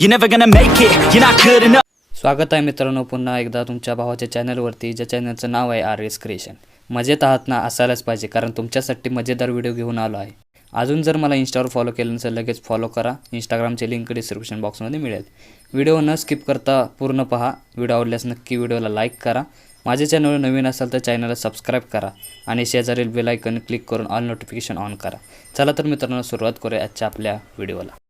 You're never gonna make it, you're not good enough. स्वागत आहे मित्रांनो पुन्हा एकदा तुमच्या भावाच्या चॅनलवरती, ज्या चॅनलचं नाव आहे आरएस क्रिएशन। मजेत आहात ना? असायलाच पाहिजे, कारण तुमच्यासाठी मजेदार व्हिडिओ घेऊन आलो आहे। अजून जर मला इंस्टावर फॉलो केलं नसेल लगेच फॉलो करा। इंस्टाग्रामची लिंक डिस्क्रिप्शन बॉक्समध्ये मिळेल। व्हिडिओ न स्किप करता पूर्ण पहा। व्हिडिओ आवडल्यास नक्की व्हिडिओला लाईक करा। माझ्या चॅनलवर नवीन असाल तर चॅनलला सबस्क्राईब करा आणि शेजारील बेल आयकॉन क्लिक करून ऑल नोटिफिकेशन ऑन करा। चला तर मित्रांनो सुरुवात करूया आजच्या आपल्या व्हिडिओला।